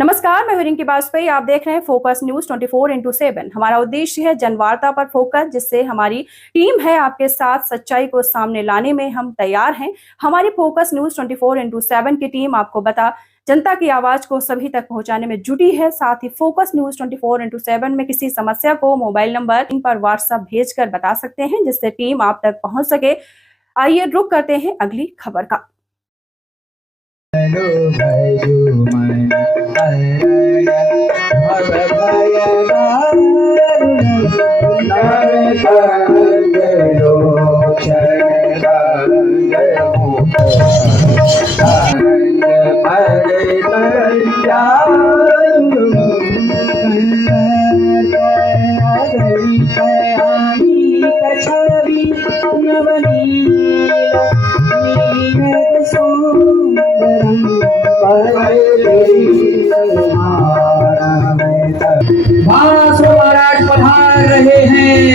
नमस्कार, मैं हूं रिंकी बाजपेयी। आप देख रहे हैं फोकस न्यूज 24x7। हमारा उद्देश्य है जनवार्ता पर फोकस, जिससे हमारी टीम है आपके साथ सच्चाई को सामने लाने में हम तैयार हैं। हमारी फोकस न्यूज 24x7 की टीम आपको बता जनता की आवाज को सभी तक पहुंचाने में जुटी है। साथ ही फोकस न्यूज 24x7 में किसी समस्या को मोबाइल नंबर इन पर व्हाट्सएप भेजकर बता सकते हैं, जिससे टीम आप तक पहुंच सके। आइए रुक करते हैं अगली खबर का। महाराज पधार रहे हैं।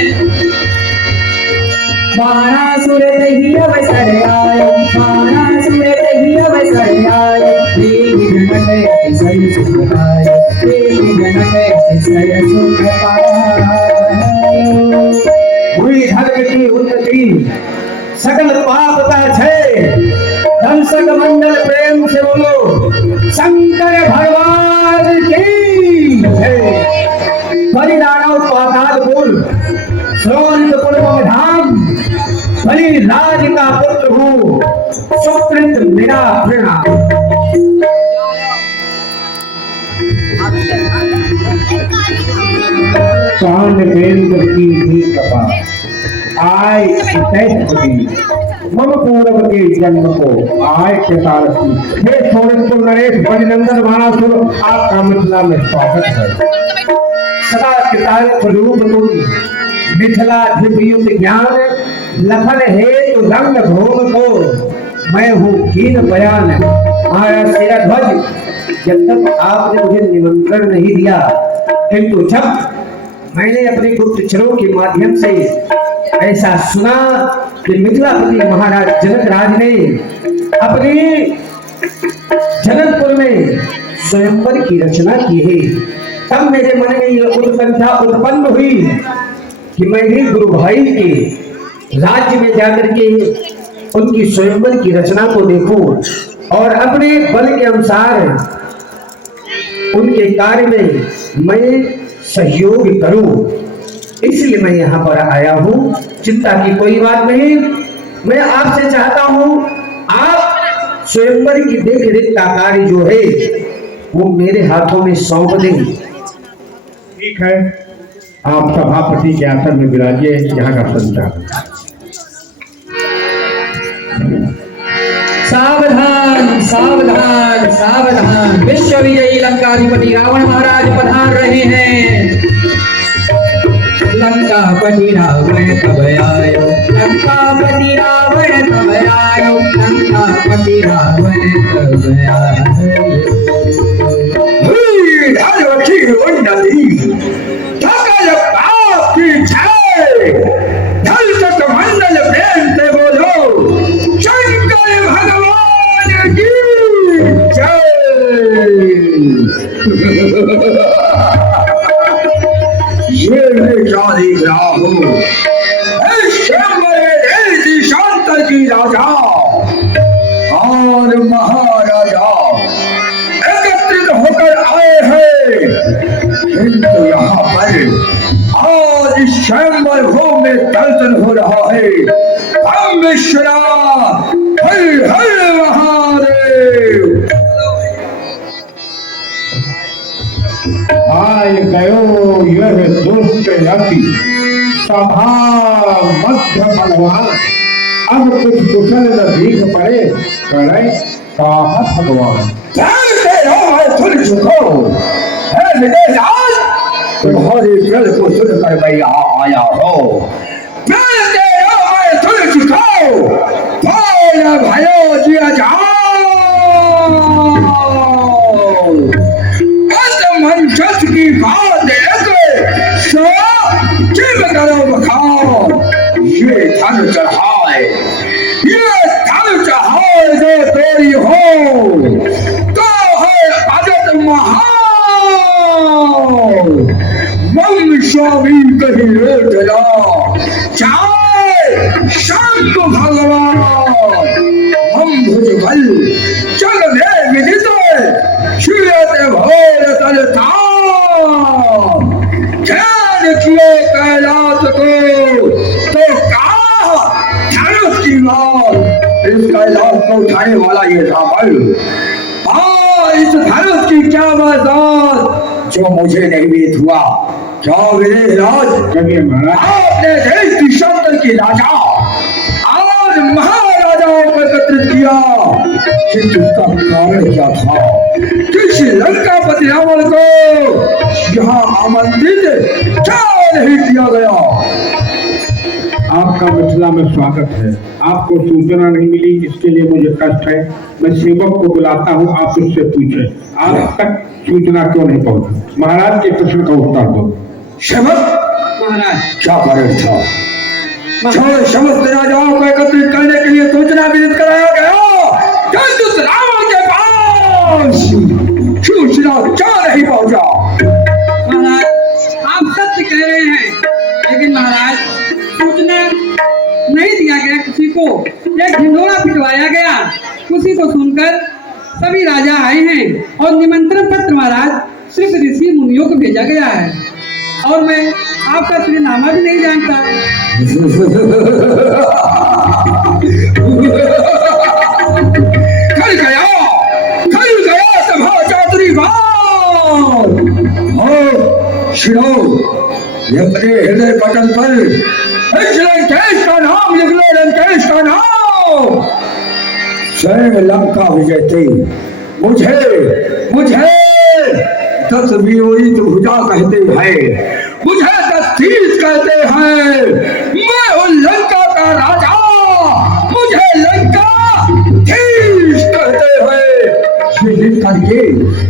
बाणासुर दही अवसर आए, बाणासुर दही अवसर आए, देवी जनक सर सुख पाए, देवी जनक सर सुख पाए। हुई धर्म की उन्नति, सकल पाप का क्षय, दंशक मंडल प्रेम से बोलो शंकर भगवान की जय। बलिदानव पातालपुर श्रोणपुर धाम, बलि राज का पुत्र हूँ, सुकृत मेरा प्रणाम। चांद केंद्र की भी कृपा आय मम पूर्व के जन्म को आय कृतार्थी। हे सोनपुर नरेश बलिनंदन बाणासुर, आपका मिथिला में स्वागत है। सदा कृतार्थ रूप तुम, मिथिला दिव्युत ज्ञान, लखन हेतु रंग भोग को मैं हूँ कीन बयान। आया तेरा ध्वज, जब तक आपने मुझे निमंत्रण नहीं दिया, किंतु जब मैंने अपने गुप्तचरों के माध्यम से ऐसा सुना कि मिथिलापति महाराज जनक राज ने अपने जनकपुर में स्वयंवर की रचना की है, तब मेरे मन में यह उत्कंठा उत्पन्न हुई कि मैं भी गुरु भाई के राज्य में जाकर के उनकी स्वयंवर की रचना को देखूं और अपने बल के अनुसार उनके कार्य में मैं सहयोग करूं। इसलिए मैं यहाँ पर आया हूँ। चिंता की कोई बात नहीं। मैं आपसे चाहता हूँ आप स्वयंवर की देख रेख का कार्य जो है वो मेरे हाथों में सौंप दें। ठीक है, आप सभापति के आसन में विराजिए। यहाँ का संचालन। सावधान सावधान सावधान, विश्व विजयी लंकाधिपति रावण महाराज पधार रहे हैं। लंकापति रावण कब आयो, लंकापति रावण कब आयो, लंकापति रावण कब आयो। धर्म की उन्नति, सकल पाप की क्षय, दंशक मंडल प्रेम से बोलो शंकर भगवान की जय। ये क्या देख रहा हूँ, शांत की राजा और महाराजा एकत्रित होकर आए हैं, किंतु यहाँ पर आज स्वयंवर भूमि में दर्शन हो रहा है। हम विश्वनाथ हर हर महादेव। आय गयो यह दुष्ट यति, सभा मध्य भगवान। अब कुछ कुशल न देख पड़े, करे साहस भगवान। सुन चुको है विदेश, तुम्हारे जल को सुनकर मैं यहाँ आया हूँ। सुन चुको भयो जिया जाओ, मंचस की बात सो जिम करो बखाओ। ये धन चढ़ाए, ये धन चढ़ाए जो तेरी हो, तो है अजत वंशावी कही रोटला चाय शांत भगवान हम भुजबल चल दे विदित शिवते भोर तलता ध्यान किए कैलाश को तो कहा धनुष की बात इस कैलाश को उठाने वाला ये रावण इस धनुष की क्या बात जो मुझे नहीं वेद हुआ क्या विराज आपने देश की शब्द की राजा आज महाराजाओं को एकत्रित किया किंतु उसका कारण क्या था किस लंका पति रावण को यहाँ आमंत्रित क्या नहीं किया गया। आपका मिथिला में स्वागत है। आपको सूचना नहीं मिली इसके लिए मुझे कष्ट है। मैं सेवक को बुलाता हूँ, आप उससे पूछे आप तक सूचना क्यों नहीं पहुंची। महाराज के प्रश्न का उत्तर दो। सेवक महाराज क्या कारण था समस्त राजाओं को एकत्रित करने के लिए सूचना विदित कराया गया किंतु रावण के पास सूचना क्या नहीं पहुंचा। महाराज आप सत्य कह रहे हैं लेकिन महाराज सूचना नहीं दिया गया किसी को। एक ढिंढोरा पिटवाया गया उसी को सुनकर सभी राजा आए हैं और निमंत्रण पत्र महाराज सिर्फ ऋषि मुनियों को भेजा गया है और मैं आपका श्रीनामा भी नहीं जानता। खल गया सभा चातुरी बात शिरो ये अपने हृदय पटल पर इस लंकेश का नाम लिख लो लंकेश का नाम स्वयं लंका विजयते मुझे मुझे 10 वियोजित भुजा कहते हैं मुझे 10 तीस कहते हैं मैं हूँ लंका का राजा मुझे लंका तीस कहते हैं ये लिख करके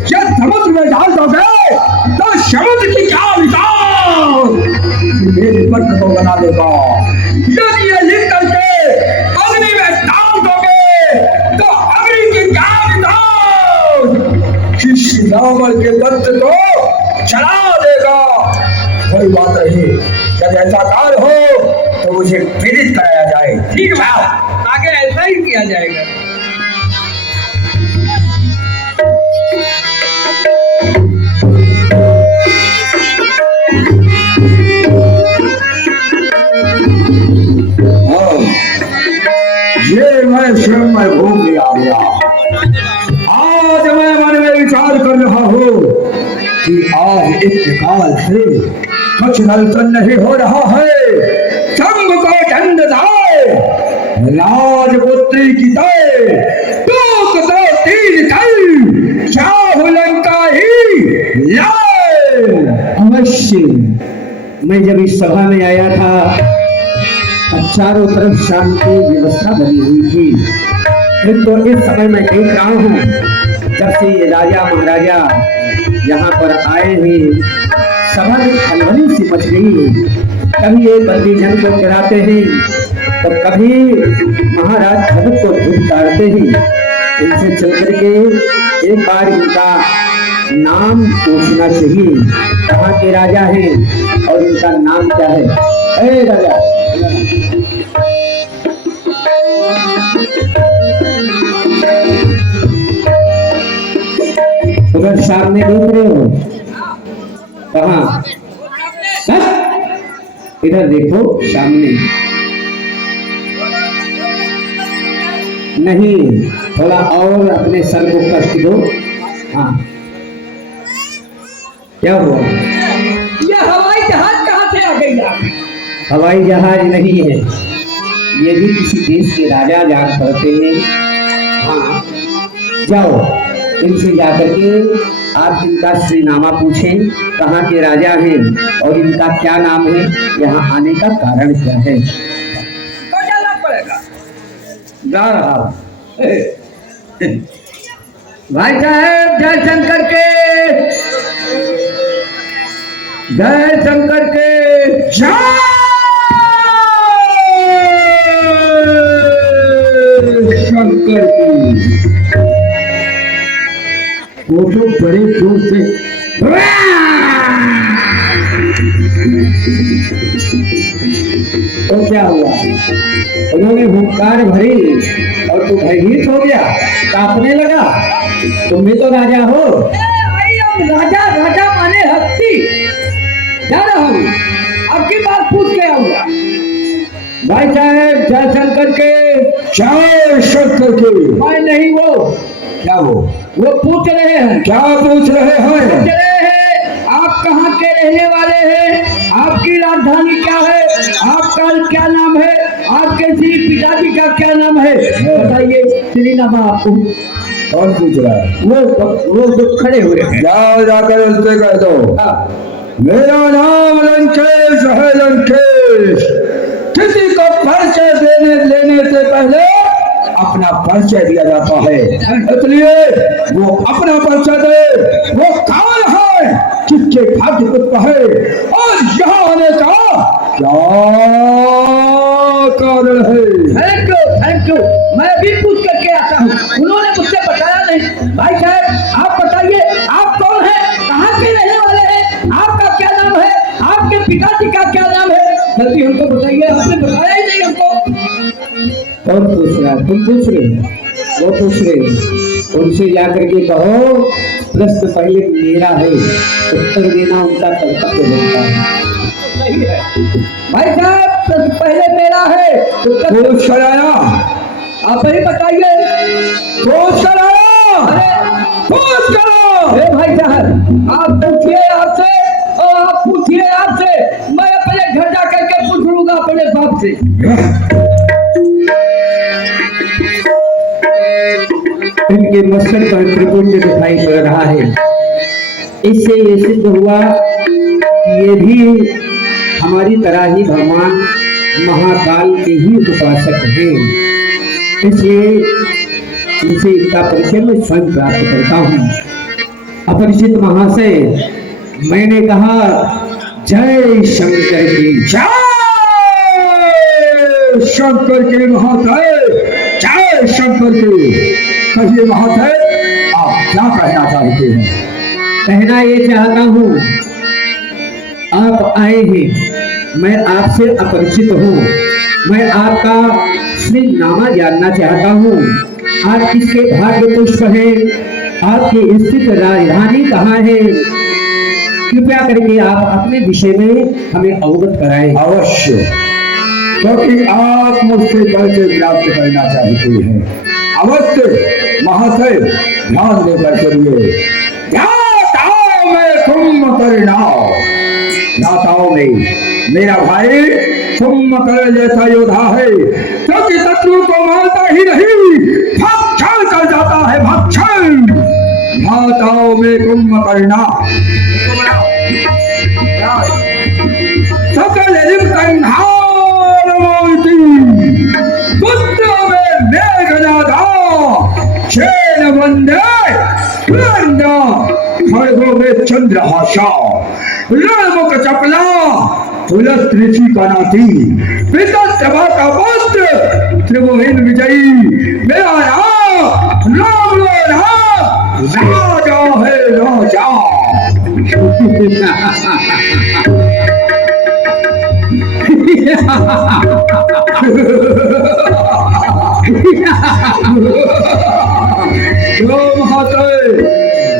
जब समुद्र में डाल दोगे तो समुद्र की क्या विशाल मेरे पत्र को बना देगा। यदि ये लिख करके अग्नि में डाल दोगे तो अग्नि की क्या विशाल किस रावण के पत्र को चला देगा। कोई बात नहीं जब ऐसा काल हो तो मुझे विदित कराया जाए। ठीक है आगे ऐसा ही किया जाएगा। ये मैं स्वयं में भूल गया आज मैं मन में विचार कर रहा हूँ कि आज इस काल से कुछ नलतन नहीं हो रहा है। संग को दंड दाए राजपुत्री की तय टूक दो 3 कल चाहू लंका ही लाए। अवश्य मैं जब इस सभा में आया था चारों तरफ शांति व्यवस्था बनी हुई थी तो इस समय मैं देख रहा हूँ जब से ये राजा महाराजा यहाँ पर आए हैं सभा में खलबली सी मच गई। कभी ये बंदी जन को गिराते हैं तो कभी महाराज खबत को धुतकारते हैं। इनसे चल करके एक बार इनका नाम पूछना चाहिए कहाँ के राजा हैं और इनका नाम क्या है। राजा उधर सामने देख रहे हो कहाँ इधर देखो सामने नहीं थोड़ा और अपने सर को कष्ट दो। हाँ क्या हुआ ये हवाई जहाज कहाँ से आ गई? हवाई जहाज नहीं है ये भी किसी देश के राजा जान पड़ते हैं। हाँ जाओ इनसे जाकर के आप इनका श्रीनामा पूछें कहाँ के राजा हैं और इनका क्या नाम है यहाँ आने का कारण क्या है। जाना पड़ेगा। जा रहा हूँ भाई साहब जय शंकर के जय शंकर के जय शंकर की फोटो बड़े जोर से तो क्या हुआ? उन्होंने हुंकार भरी और तू भयभीत हो गया, कांपने लगा। तुम भी तो राजा हो। राजा राजा माने हस्ती। जा रहा हूँ, आपकी बात पूछ के आऊंगा। भाई साहब जय शंकर के, जय शंकर के। मैं नहीं वो क्या वो पूछ रहे हैं। क्या पूछ रहे हैं? पूछ रहे हैं आप कहाँ के रहने वाले हैं, आपकी राजधानी क्या है, आपका क्या नाम है, आपके श्री पिताजी का क्या नाम है, बताइए। श्री नाम आपको कौन पूछ रहा है? वो जो खड़े हुए हैं। जाओ जाकर उससे कह दो मेरा नाम लंकेश है, लंकेश। किसी को परिचय लेने से पहले अपना परिचय दिया जाता है, इसलिए वो अपना परिचय दे। वो कौन है, किसके भाग्य पुत्र है और यहाँ आने का क्या कारण है? थैंक यू, मैं भी पूछ करके आता हूँ, उन्होंने मुझसे बताया नहीं। भाई साहब आप बताइए, आप कौन है, कहाँ के रहने वाले हैं, आपका क्या नाम है, आपके पिताजी का क्या नाम है, जल्दी हमको बताइए, आपने बताया ही नहीं हमको। कौन पूछ रहा है? तुम पूछ रहे हो, वो पूछ रहे हो। उनसे जाकर के कहो प्रश्न पहले मेरा है, उत्तर देना उनका कर्तव्य बनता है। नहीं है भाई साहब, प्रश्न पहले मेरा है, उत्तर पूछ कर आया, आप ही बताइए। पूछ कर आया, अरे पूछ करो। अरे भाई साहब आप पूछिए आपसे और आप पूछिए आपसे, मैं अपने घर जा करके पूछ लूंगा अपने बाप से। इनके मस्तक पर त्रिपुंज दिखाई पड़ रहा है। इससे ये सिद्ध हुआ कि ये भी हमारी तरह ही भगवान महाकाल के ही उपासक हैं। इसलिए इनसे इनका परिचय मैं स्वयं प्राप्त करता हूँ। अपरिचित महाशय, मैंने कहा जय शंकर की, जय शंकर के महाशय, जय शंकर के। कहिए महाशय, आप क्या कहना चाहते हैं? कहना ये चाहता हूँ, आप आए हैं, मैं आपसे अपरिचित हूँ, मैं आपका श्री नामा जानना चाहता हूँ। आप किसके भाग्य पुष्प हैं, आपकी स्थित राजधानी कहाँ है, कृपया करके आप अपने विषय में हमें अवगत कराएं। अवश्य, क्योंकि आप मुझसे परिचय प्राप्त करना चाहते हैं। अवश्य महाशय, ध्यान देकर करिए। जाताओं में मेरा भाई कुंभकर्ण जैसा योद्धा है, क्योंकि शत्रु को मारता ही नहीं, भक्षण कर जाता है, भक्षण। जाताओं में कुंभकर्ण सकल पुत्र में मेघनादा, शेन वंदे खड़गों में चंद्रहासा, रणमुख चपला पुलस्त ऋषि का नाती, पिता सभा का वस्त्र, त्रिभुवन विजयी, मेरा नाम राम राजा है, राजा।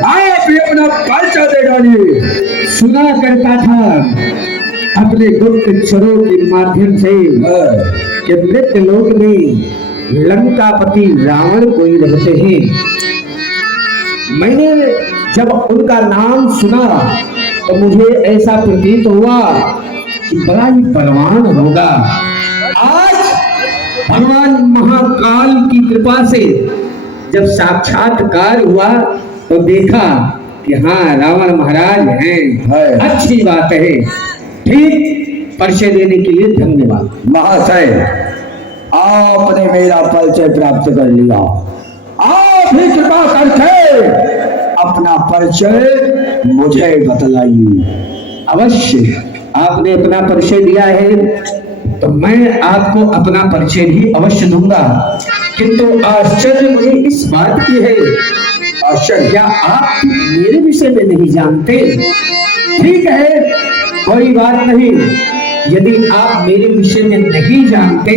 आप भी अपना परिचय दे डालिए। सुना करता था अपने गुप्तचरों के माध्यम से कि मृत्यु लोक में लंकापति रावण कोई रहते हैं। मैंने जब उनका नाम सुना तो मुझे ऐसा प्रतीत हुआ कि बड़ा ही बलवान होगा। आज भगवान महाकाल की कृपा से जब साक्षात्कार हुआ तो देखा कि हाँ, रावण महाराज हैं। अच्छी बात है। ठीक, परिचय देने के लिए धन्यवाद। महाशय, आपने मेरा परिचय प्राप्त कर लिया। आप ही कृपा करके अपना परिचय मुझे बतलाइए। अवश्य, आपने अपना परिचय दिया है तो मैं आपको अपना परिचय भी अवश्य दूंगा, किंतु आश्चर्य मुझे इस बात की है। आश्चर्य। क्या आप मेरे विषय में नहीं जानते? ठीक है, कोई बात नहीं। यदि आप मेरे विषय में नहीं जानते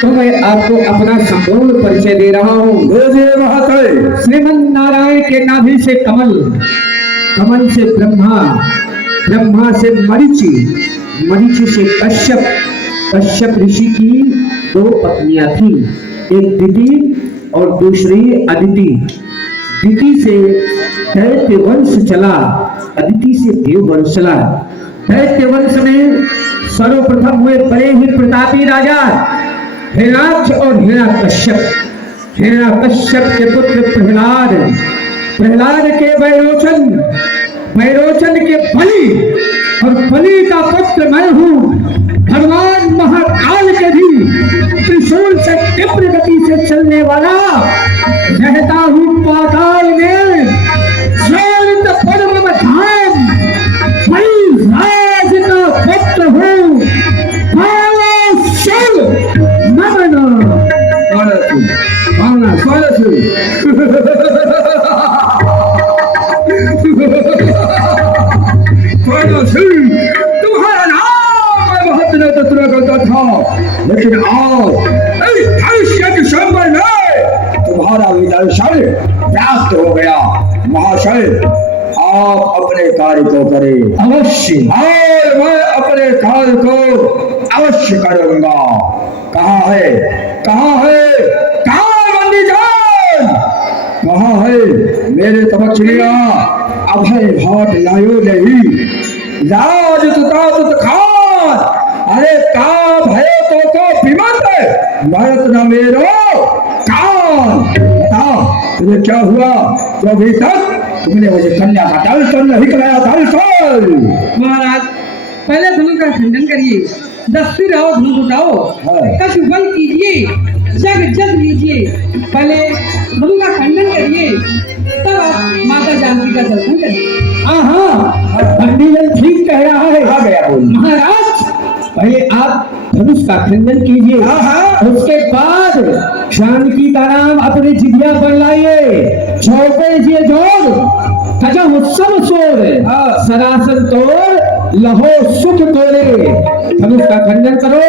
तो मैं आपको अपना संपूर्ण परिचय दे रहा हूँ। श्रीमन नारायण के नाभि से कमल, कमल से ब्रह्मा, ब्रह्मा से मरीचि, मरीचि से कश्यप, कश्यप ऋषि की 2 पत्नियां थी, एक दिति और दूसरी अदिति। दिति से दैत्य वंश चला, अदिति से देव वंश चला। दैत्य वंश में सर्वप्रथम हुए बड़े ही प्रतापी राजा हिरण्याक्ष और हिरण्यकश्यप। हिरण्यकश्यप के पुत्र प्रहलाद, प्रहलाद के वैरोचन, वैरोचन के बलि, और बलि का पुत्र मैं हूँ। भगवान महाकाल के भी त्रिशूल से तीव्र गति से चलने वाला, रहता हूँ पाताल में, ज्वलित पद्म में धाम, बलि राज का पुत्र हूँ। शिव नमन तुम्हारा नाम मैं बहुत दिनों तक सुना करता था, लेकिन आज इस भविष्य के समय में तुम्हारा विदर्शन प्राप्त हो गया। महाशय, आप अपने कार्य को करें। अवश्य। और मैं अपने कार्य को अवश्य करूंगा। कहाँ है, कहाँ है, कहाँ है बंदीजान? कहाँ है मेरे तपस्विया? अभय भाट लायो नहीं, राज तुतातुत खान। अरे का भय तो विमत भारत न मेरो कान। बता तुझे क्या हुआ? तो अभी तक तुमने मुझे कन्या का दर्शन नहीं कराया। दर्शन महाराज, पहले धनु का खंडन करिए, 10 सिर आओ धनु उठाओ, कछु बल कीजिए, जग जग लीजिए। पहले धनु का खंडन करिए, तब आप माता जानकी का दर्शन करिए। हाँ, पंडित ठीक कह रहा है। आ गया बोल। महाराज, पहले आप धनुष का खंडन कीजिए, उसके बाद जानकी का नाम अपने जिभ्या पर लाइए। चौके जिए जोड़, तजह उत्सव सोर, सरासन तोड़, लहो सुख तोड़े। धनुष का खंडन करो,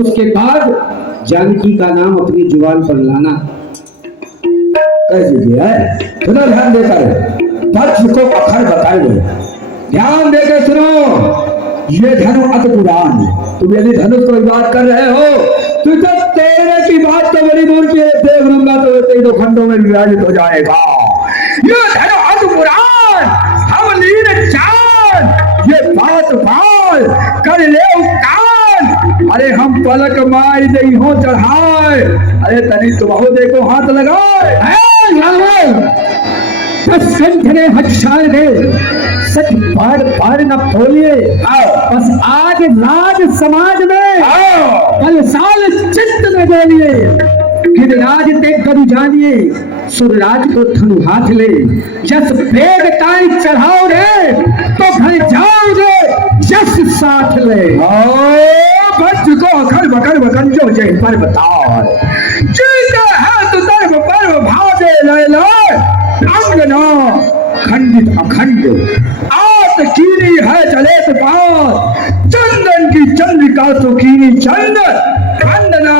उसके बाद जानकी का नाम अपनी जुबान पर लाना। कैसे किया है? सुनो ध्यान देकर, पक्ष को अखर बकर दो। ध्यान देकर सुनो, ये धनु अति पुराण। तुम यदि धनुष को बात कर रहे हो तो जब तेरे की बात तो बड़ी दूर की है, देख लूंगा तो तीनों खंडों में विभाजित हो जाएगा। ये धनु अति पुराण, हम लीन चांद, ये बात बाल कर ले कान। अरे हम पलक माई दई हो चढ़ाए, अरे तनी तुम हो देखो हाथ लगाए। ने हक्षार दे सच बार बार न बोलिए। बस आज राज समाज में कल साल चित्त में बोलिए। गिरिराज ते करू जानिए, सुरराज को धनु हाथ ले। जस बेग ताई चढ़ाओ रे, तो घर जाओ रे, जस साथ ले। भक्त को अखर बकर बकंजो जय पर बताओ। जीते है तो दर्भ पर्व भादे ले लो, अंगना खंडित अखंड आत कीनी है चले तो पार। चंदन की चंद्रिका तो कीनी चंद खंडना,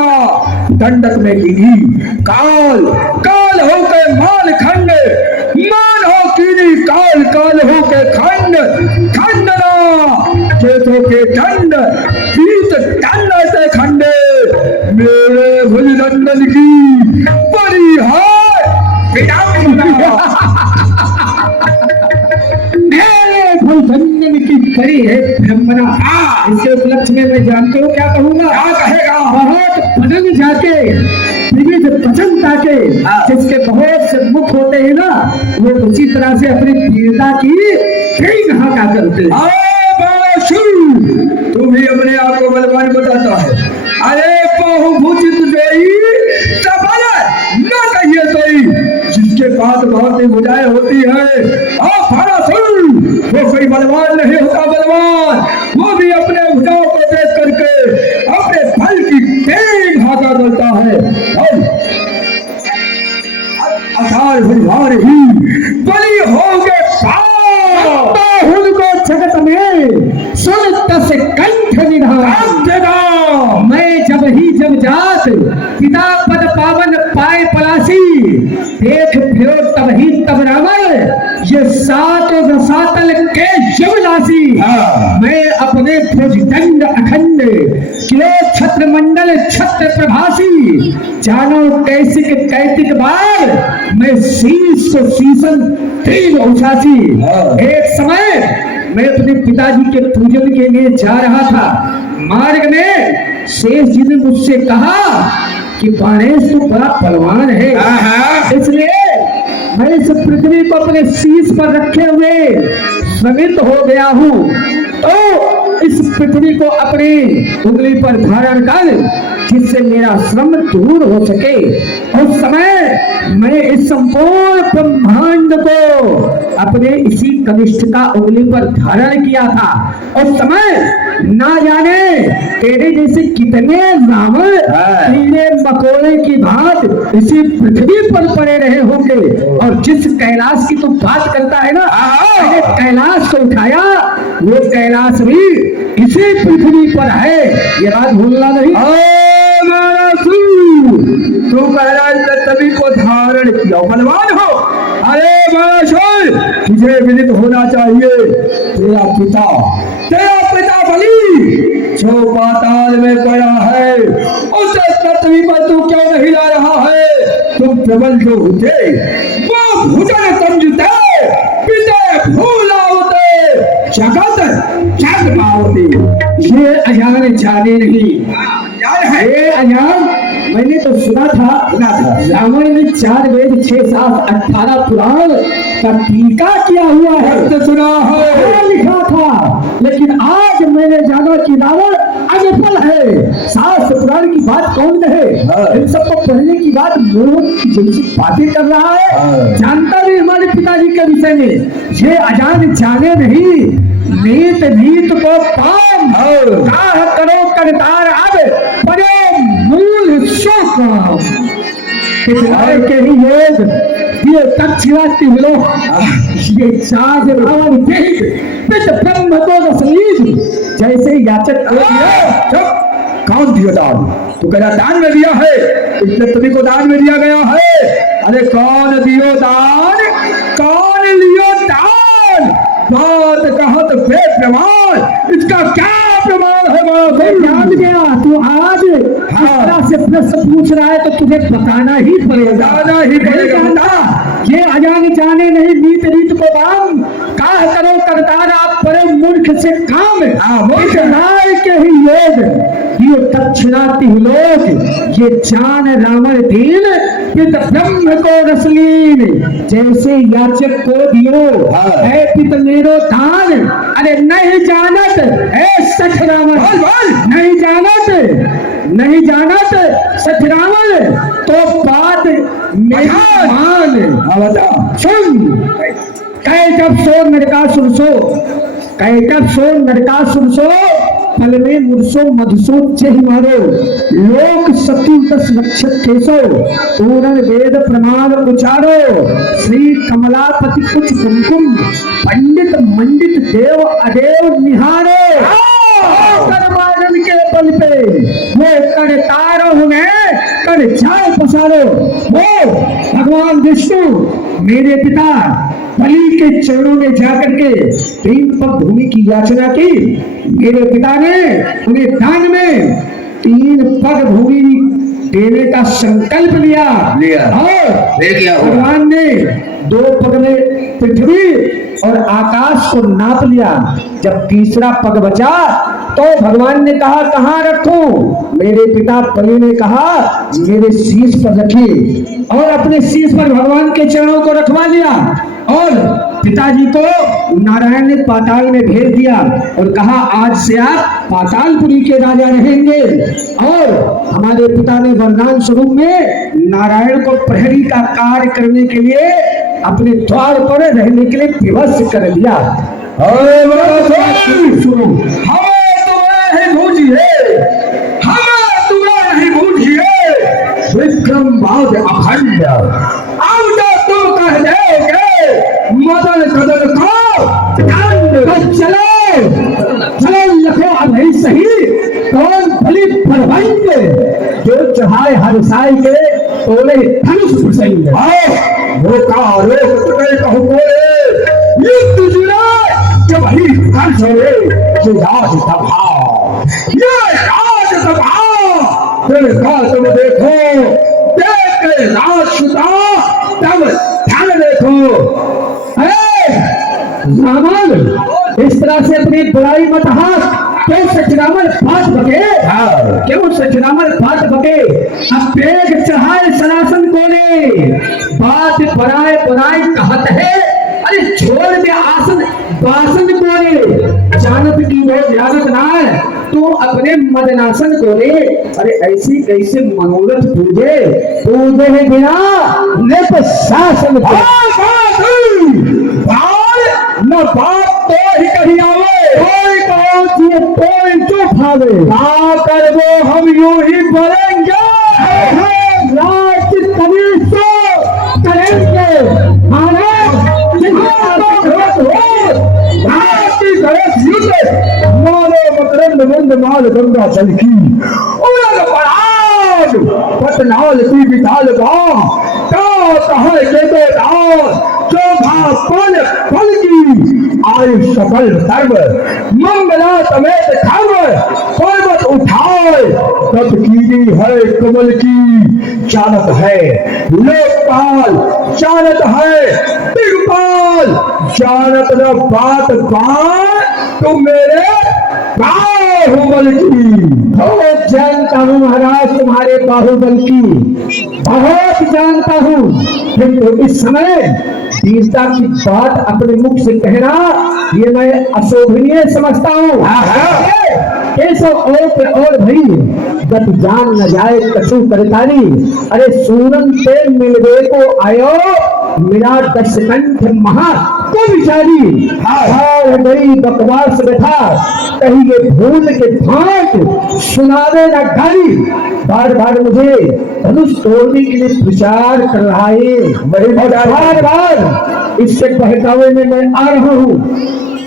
दंडक में कीनी काल, काल हो के मान खंड, मान हो कीनी काल, काल हो के खंड खंडना। चेतों के दंड पीत दंड से खंडे, मेरे भुजनंदन की बड़ी है भुजनंदन की करी है ब्रह्मणा। इसके उपलक्ष्य में मैं जानते हो क्या कहूंगा? क्या कहेगा? बहुत बदन जाके विविध वचन ताके, जिसके बहुत से मुख होते हैं ना, वो उसी तरह से अपनी वीरता की कई हाका करते हैं। तू भी अपने आप को बलवान बताता है। अरे बहुभूषित जोई सफल न कहिए सोई, जिसके पास बहुत ही बुझाएं होती है। वो कोई बलवान नहीं होता। बलवान वो भी अपने भुजाओं को देख करके अपने फल की तेज हाथा करता है। असार भुजवार ही पिता पद पावन पाए पलासी, देख फिरो तब ही तब रावण, ये सात रसातल के जबलासी। मैं अपने भुजदंड अखंड किलो छत्र मंडल छत्र प्रभासी, जानो कैसिक कैतिक बार, मैं शीश को शीशन तीन उछासी। एक समय मैं अपने पिताजी के पूजन के लिए जा रहा था, मार्ग में शेष जी ने मुझसे कहा कि गणेश तो बड़ा पहलवान है, इसलिए मैं इस पृथ्वी को अपने शीश पर रखे हुए श्रमित हो गया हूँ, तो इस पृथ्वी को अपनी उंगली पर धारण कर, जिससे मेरा श्रम दूर हो सके। उस समय मैं इस संपूर्ण ब्रह्मांड को अपने इसी कनिष्ठ का उंगली पर धारण किया था। उस समय ना जाने तेरे जैसे कितने रावण कीड़े मकोड़े की भांत इसी पृथ्वी पर पड़े रहे होंगे, और जिस कैलाश की तू बात करता है ना, कैलाश को उठाया, वो कैलाश भी इसी पृथ्वी पर है, ये बात भूलना नहीं। तू कह रहा है तभी को धारण किया, बलवान हो। अरे महाराज, तुझे विदित होना चाहिए, तेरा पिता बलि जो पाताल में गया है, उसे पृथ्वी पर तू क्यों नहीं ला रहा है? तुम प्रबल जो होते वो भुजन समझते, पिते भूला होते, जगत जग पाओते। ये अजान जाने नहीं, ये अजान मैंने तो सुना था रामायण में 4 वेद 6 7 18 पुराण का टीका किया हुआ है, तो सुना है, लिखा था, लेकिन आज मैंने जाना कि रावण अविफल है। शास्त्र पुराण की बात कौन कहे, इन सबको पढ़ने की बात मोहन की जैसी बातें कर रहा है, जानता नहीं हमारे पिताजी के विषय में। ये अजान जाने नहीं, नीत नीत को पाम करो करतार अब परे मूल शोक के ही योग, ये तक्षिणाती लोग, ये चार रावण देख पित ब्रह्म को रसलीज, जैसे याचक कौन दिया दान? तू कह दान में दिया है, इसलिए तुम्ही को दान में दिया गया है। अरे कौन दियो दान, कौन लियो दान? बात कहत बे प्रमाण, इसका क्या प्रमाण है? जान गया तू आज से प्रश्न पूछ रहा है, तो तुझे बताना ही पड़ेगा। ये अजान जाने नहीं, नीत रीत को बाम, काह करो करतार आप परे मूर्ख से काम, राय के ही योग, ये दक्षिणाती लोग, ये जान रावण दीन, पित ब्रह्म को रसलीन, जैसे याचक को दियो है पित मेरो दान। अरे नहीं जानत है सठ रावण, नहीं जानत सठ रावण, तो बात मेरी मान। सुन, कैटब सो नरकासुर सो, कैटब सो नरकासुर सो, फल में मुरसो मधुसो चहि मारो, लोक सती दस रक्षक केसो, पूर्ण वेद प्रमाण उचारो, श्री कमलापति कुछ कुमकुम, पंडित मंडित देव अदेव निहारो, कर्मार्जन के बल पे वो कर तारो में कर जाए पसारो। वो भगवान विष्णु मेरे पिता बलि के चरणों में जाकर के 3 पग भूमि की याचना की, मेरे पिता ने उन्हें दान में 3 पग भूमि देने का संकल्प लिया और भगवान ने 2 पग में पृथ्वी और आकाश को नाप लिया। जब तीसरा पग बचा तो भगवान ने कहा कहाँ रखूं? मेरे पिता बलि ने कहा मेरे शीश पर रखिए, और अपने शीश पर भगवान के चरणों को रखवा लिया, और पिताजी को नारायण ने पाताल में भेज दिया और कहा आज से आप पातालपुरी के राजा रहेंगे। और हमारे पिता ने वरदान स्वरूप में नारायण को प्रहरी का कार्य करने के लिए अपने द्वार पर रहने के लिए विवश कर दिया। विक्रम बाज अखंड, अब तो तुम कह दोगे मदन कदन का तो चलो चलो लखो अब है सही कौन भली भरभंग जो चढ़ाए हर साई के तोले धनुष प्रसंग। वो का रोक तुझे कहूँ बोले ये तुझे जब ही कर छोड़े ये राजसभा तेरे का तुम देखो देख के राजसुता तब ध्यान देखो। रावण इस तरह से अपनी बुराई मत हाथ क्यों सचरामर बात बके क्यों सचरामर बात बके अब पेग चढ़ाए सनासन कोने बात पराए पराए कहत है अरे छोड़ दे आसन बासन कोने जानत की वो जानत ना है तो अपने मदनासन कोने अरे ऐसी कैसे मनोरथ पूजे पूजे है बिना निप शासन न बात तो ही कहीं आवे कोई कौन सी कोई जो भावे ना कर वो हम यूं ही करेंगे राज कभी तो करेंगे महाराज मंद माल गंगा जल की उड़न पराग पटनाल की विशाल गांव कहे के चौथा पल फल की आयु सफल सर्व मंगला समेत खर्व पर्वत उठाए तब कीनी है कमल की जानत है लोकपाल जानत है दिगपाल जानत न बात बात तुम मेरे बाहुबल की। बहुत जानता हूँ महाराज तुम्हारे बाहुबल की बहुत जानता हूँ किंतु इस समय वीरता की बात अपने मुख से कहना ये मैं अशोभनीय समझता हूँ। कैसो और भाई गत जान न जाए कछु करतारी अरे सूरन ते मिलवे को आयो मेरा दशकंठ महा को विचारी गई बकवास बैठा कहीं ये भूल के भाट सुनावे न गाली बार बार मुझे धनुष तोड़ने के लिए प्रचार कर रहा है बार बार इससे बहकावे में मैं आ रहा हूँ।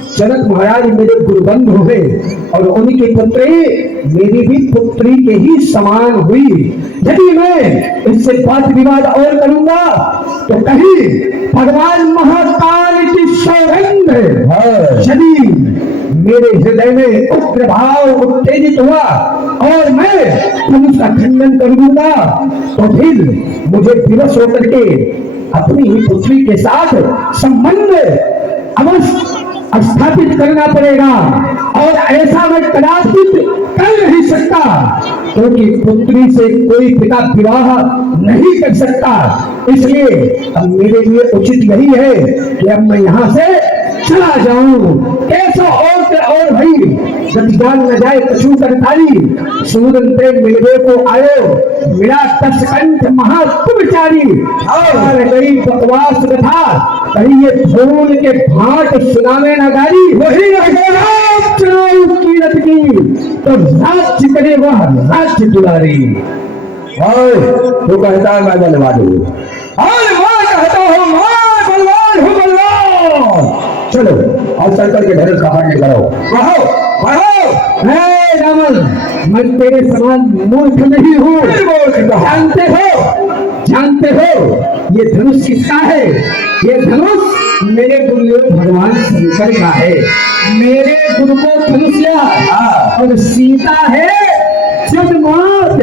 जनक महाराज मेरे गुरुबंधु हुए और उनकी पुत्री मेरी भी पुत्री के ही समान हुई। यदि मैं इससे बात विवाद और करूंगा तो कहीं भगवान महाकाल की सौगंध यदि मेरे हृदय में उग्र भाव उत्तेजित हुआ और मैं उसका खंडन कर दूंगा तो फिर मुझे विवश होकर के अपनी ही पुत्री के साथ संबंध अवश्य स्थापित करना पड़ेगा और ऐसा मैं कदाचित कर नहीं सकता क्योंकि पुत्री से कोई पिता विवाह नहीं कर सकता। इसलिए अब मेरे लिए उचित यही है कि अब मैं यहाँ से चला जाऊं। कैसा और भाई जब जान न जाए कछु करतारी सूरन पे मिलवे को आयो मेरा दशकंठ महाकुचारी और गई बकवास कथा कहीं ये भूल के भाट सुनावे न गारी वही चुनाव कीरत की तो राज्य करे वह राज्य दुलारी। तू कहता है मैं बलवान हूँ और मैं कहता हूँ मैं बलवान हूँ बलवान। चलो और शंकर के धनुष का पानी करो बढ़ो बढ़ो। रावण मैं तेरे समान मूर्ख नहीं हूँ जानते हो ये धनुष किसका है। ये धनुष मेरे गुरुदेव भगवान शंकर का है। मेरे गुरु को धनुष लिया और सीता है जन्मात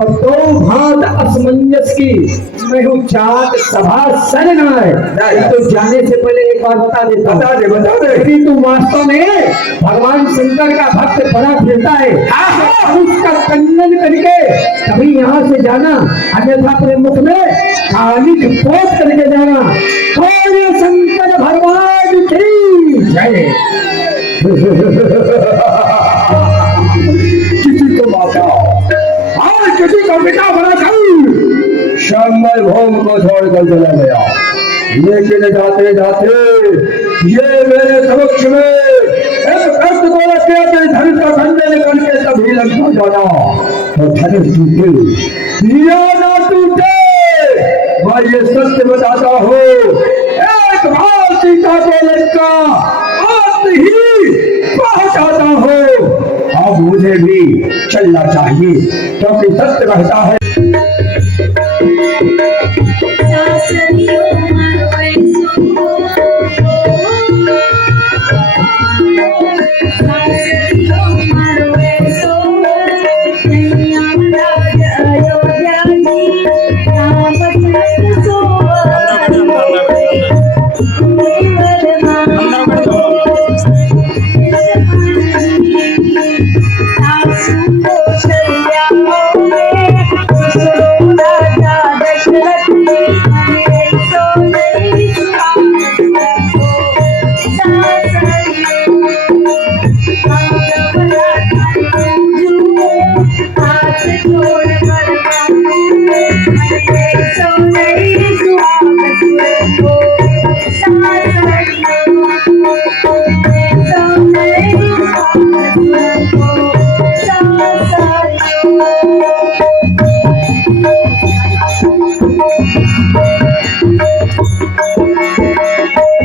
और दो भांत असमंजस की मैं हूँ चाक सभा सरनाय। तो जाने से पहले एक बात बता दे यदि तू वास्तव में भगवान शंकर का भक्त बड़ा फिरता है उसका खंडन करके कभी यहाँ से जाना अन्यथा अपने मुख में कालिक पोत करके जाना। बोलो शंकर भगवान की जय। किसी को माता और किसी को पिता बना कर शंबर भोग को छोड़कर चला गया। लेकिन जाते जाते ये मेरे समक्ष में एक भक्त को रखे अपने धनुष का खंडन करके तभी लगता जाना तो धनुष टूटे लिया ना टूटे। मैं ये सत्य बताता हूँ एक बार सीता बोले का आप ही पहुंचाता हो। अब मुझे भी चलना चाहिए क्योंकि सत्य कहता है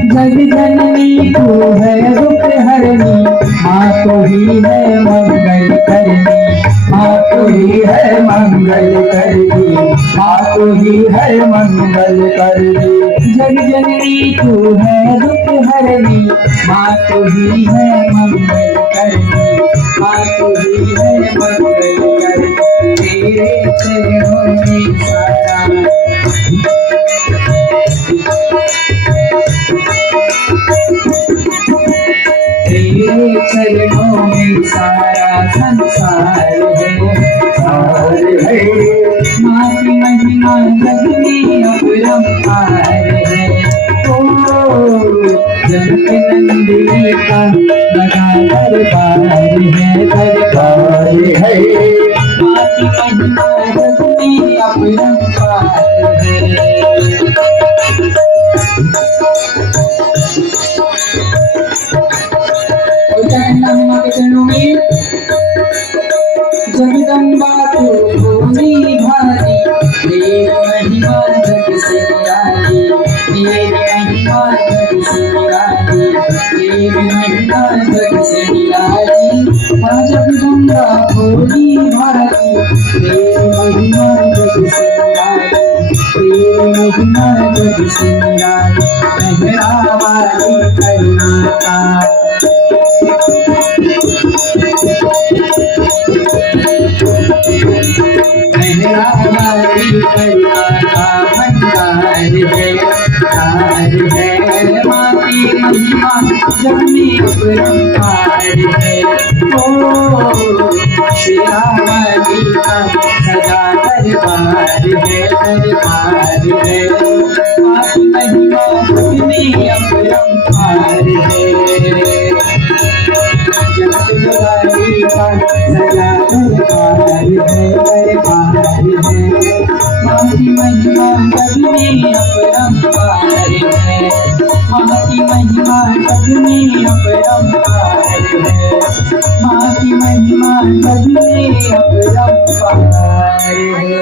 जग जननी तू है रूप हरनी, माँ तो ही है मंगल करनी, माँ तो ही है मंगल करनी, माँ तो ही है मंगल करनी। जग जननी तू है रूप हरनी, माँ तो ही है मंगल करनी, माँ तो ही है मंगल करनी। तेरे चरणों में सारा तेरे चरणों में सारा संसार है, माँ की महिमा जग में अपरंपार है। ओ जनक नंदिनी का लगा दरबार है, दरबार है, माँ की महिमा जग में अपरंपार है। माँ के चरणों में जगदम्बा तू भोली भारी, तेरी महिमा जग से निराली, तेरी महिमा जग से निराली, तेरी महिमा जग से निराली। माँ जगदम्बा भोली भारी, तेरी महिमा जग से निराली, तेरी महिमा जग से निराली। मेहरा वाली करुणा का मेहरा वाली करुणा का भंडार है, माँ की महिमा जग में अपरंपार है। ओ शेरा वाली का सदा दरबार है, दरबार है, माँ की महिमा जग में अपरंपार है। जगत जुगारी का सजा दरबार है, दरबार है, माँ की महिमा जग में अपरंपार है, माँ की महिमा जग में अपरंपार है, माँ की महिमा जग में अपरंपार है।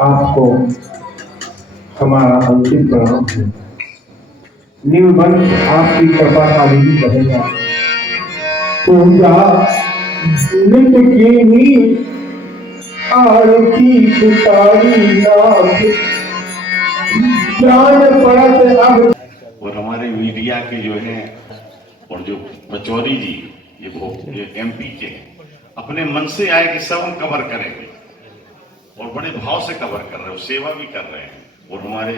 आपको हमारा अंतिम प्रणाम है। नीलवंश आपकी कृपा का भी रहेगा। पूजा नित्य की आरती उतारी नाथ जान पड़त अब। और हमारे मीडिया के जो है और जो पचौरी जी ये एमपी के अपने मन से आए कि सब हम कवर करेंगे और बड़े भाव से कवर कर रहे हैं, सेवा भी कर रहे हैं। और हमारे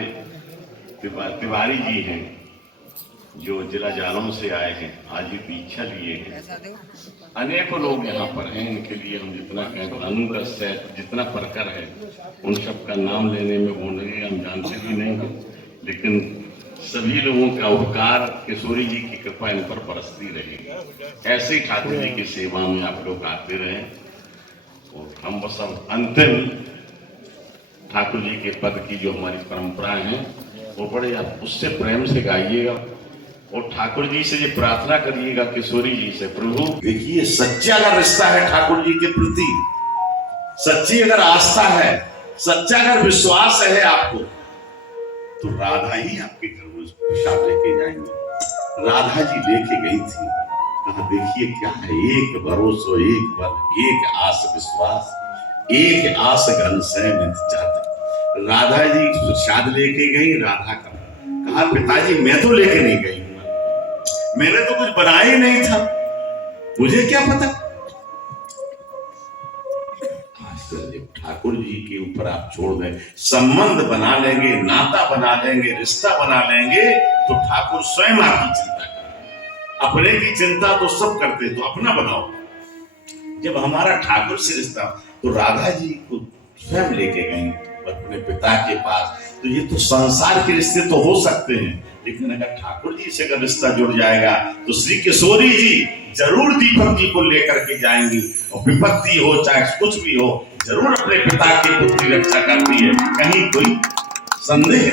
तिवारी जी हैं जो जिला जालौन से आए हैं, आज ये दीक्षा लिए हैं। अनेकों लोग यहाँ पर हैं, इनके लिए हम जितना कहें कानून का सेट जितना प्रकर है उन सब का नाम लेने में वो नहीं, हम जानते भी नहीं, लेकिन सभी लोगों का उपकार किशोरी जी की कृपा इन पर बरसती रही। ऐसे ही ठाकुर जी की सेवा में आप लोग आते रहे और हम बस अब अंतिम ठाकुर जी के पद की जो हमारी परंपराएं हैं वो बड़े आप उससे प्रेम से गाइएगा और ठाकुर जी से ये प्रार्थना करिएगा किशोरी जी से, प्रभु देखिए सच्चा अगर रिश्ता है ठाकुर जी के प्रति, सच्ची अगर आस्था है, सच्चा अगर विश्वास है आपको, तो राधा ही आपके घर में प्रसाद लेके जाएंगे। राधा जी लेके गई थी, कहा देखिए क्या है, एक भरोसो एक बल, एक आस विश्वास, एक आस घन से नित जात। राधा जी प्रसाद लेके गई। राधा का कहा पिताजी मैं तो लेके नहीं गई हूं, मैंने तो कुछ बनाया ही नहीं था, मुझे क्या पता। ठाकुर जी के ऊपर आप छोड़ दें, संबंध बना लेंगे, नाता बना लेंगे, रिश्ता बना लेंगे, तो ठाकुर स्वयं आपकी चिंता करें। अपने की चिंता तो सब करते, तो अपना बनाओ। जब हमारा ठाकुर से रिश्ता, तो राधा जी को स्वयं लेके गई अपने पिता के पास। तो ये तो संसार के रिश्ते तो हो सकते हैं, लेकिन अगर ठाकुर जी से अगर रिश्ता जुड़ जाएगा तो श्री किशोरी जी जरूर दीपक जी को लेकर के जाएंगी, और विपत्ति हो चाहे कुछ भी हो, जरूर अपने पिता की पुत्र की रक्षा करती है। कहीं कोई संदेह है?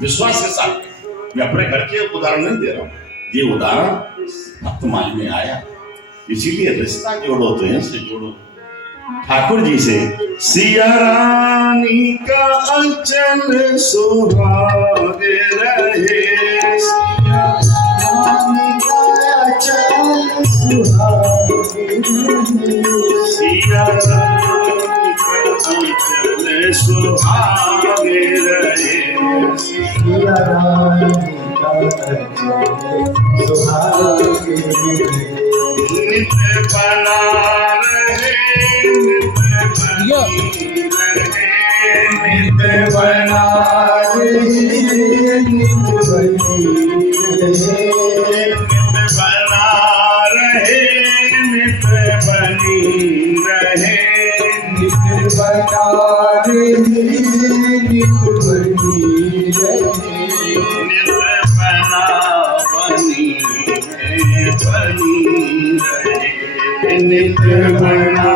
विश्वास के साथ मैं अपने घर के उदाहरण नहीं दे रहा हूं, ये उदाहरण भक्तमाल में आया, इसीलिए रिश्ता जोड़ो तो इनसे जोड़ो ठाकुर जी से। सिया रानी का अंचल सुहाग रहे, सिया रानी का अंचल सुहाग रहे, सिया रानी का अंचल सुहाग रहे, सिया रानी का अंचल सुहाग रहे। नित बना रहे, नित बना रहे, नित बना रहे, नित बनी रहे, नित बना रहे, नित बनी रहे, नित बना बनी रहे, नित बना नित बना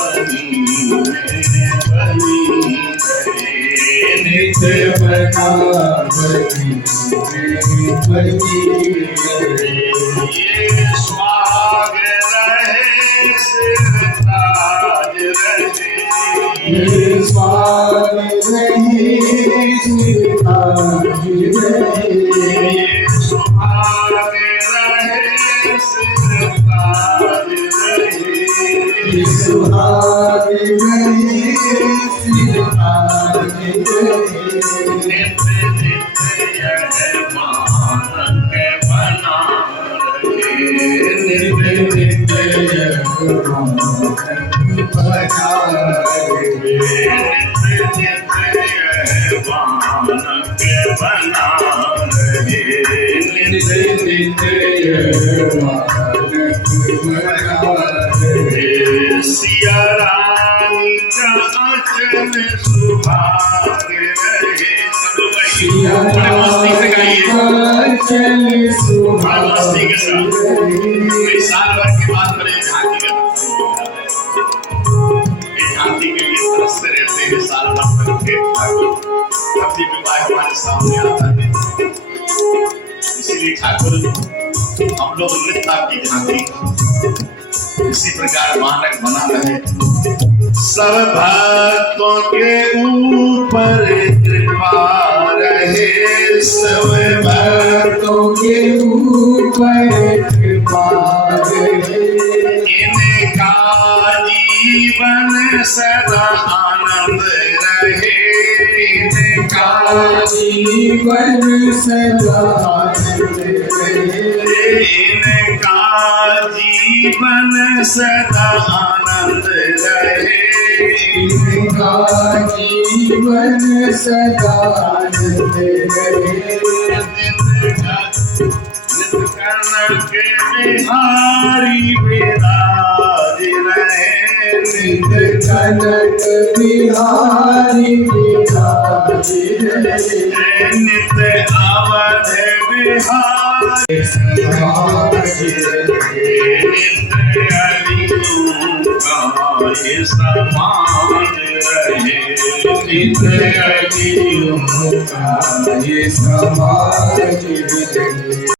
बनी नित बना ये स्वाग रहे सिर ताज रहे, ये स्वाग रहे सिर ताज रहे, ये स्वाग रहे सिर ताज रहे, सुहाग रहे सिर ताज रहे। नित नित यह मान के बना रहे, नित नित यह मान के बना रहे, नित नित यह मान के बना रहे, नित नित यह मान के बना रहे। सिया रानी का अंचल सुहाग रहे, सिया रानी का अंचल सुहाग रहे। साल भर के बाद बड़े झांकी झांकी के लिए तरसते रहते हैं, साल भर तक के तब भी विवाह हमारे सामने आता है। इसीलिए ठाकुर हम लोग नृत्य की झांकी इसी प्रकार मानक बना रहे। सब भक्तों के ऊपर कृपा रहे, सब भक्तों के ऊपर कृपा रहे, इनका जीवन सदा आनंद रहे, इनका जीवन सदा आनंद रहे, इनका जीवन सदा आनंद रहे, इनका जीवन सदा आनंद रहे। नित कनक बिहारी विराज रहे, नित कनक बिहारी विराज रहे, नित अवध बिहारी समान रहे, नित अलियों का ये समाज रहे।